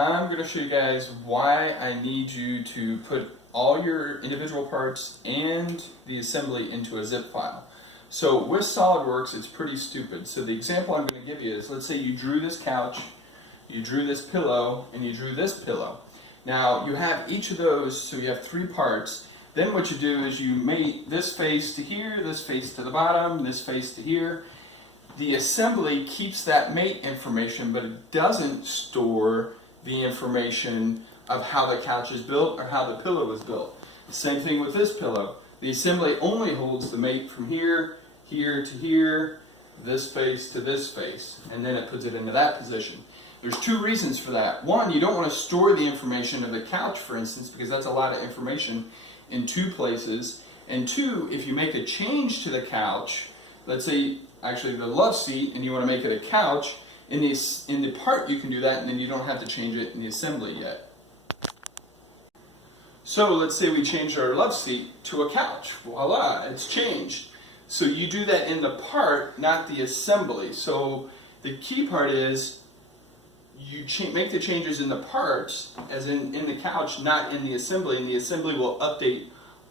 I'm going to show you guys why I need you to put all your individual parts and the assembly into a zip file. So with SolidWorks, it's pretty stupid. So the example I'm going to give you is, let's say you drew this couch, you drew this pillow, and you drew this pillow. Now you have each of those, so you have three parts. Then what you do is you mate this face to here, this face to the bottom, this face to here. The assembly keeps that mate information, but it doesn't store the information of how the couch is built or how the pillow is built. Same thing with this pillow. The assembly only holds the mate from here, here to here, this face to this face, and then it puts it into that position. There's two reasons for that. One, you don't want to store the information of the couch, for instance, because that's a lot of information in two places. And two, if you make a change to the couch, let's say actually the love seat, and you want to make it a couch, in the part you can do that, and then you don't have to change it in the assembly yet. So let's say we changed our love seat to a couch. Voila, it's changed. So you do that in the part, not the assembly. So the key part is you make the changes in the parts, as in the couch, not in the assembly, and the assembly will update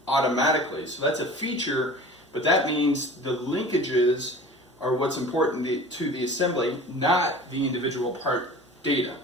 automatically. So that's a feature, but that means the linkages are what's important to the assembly, not the individual part data.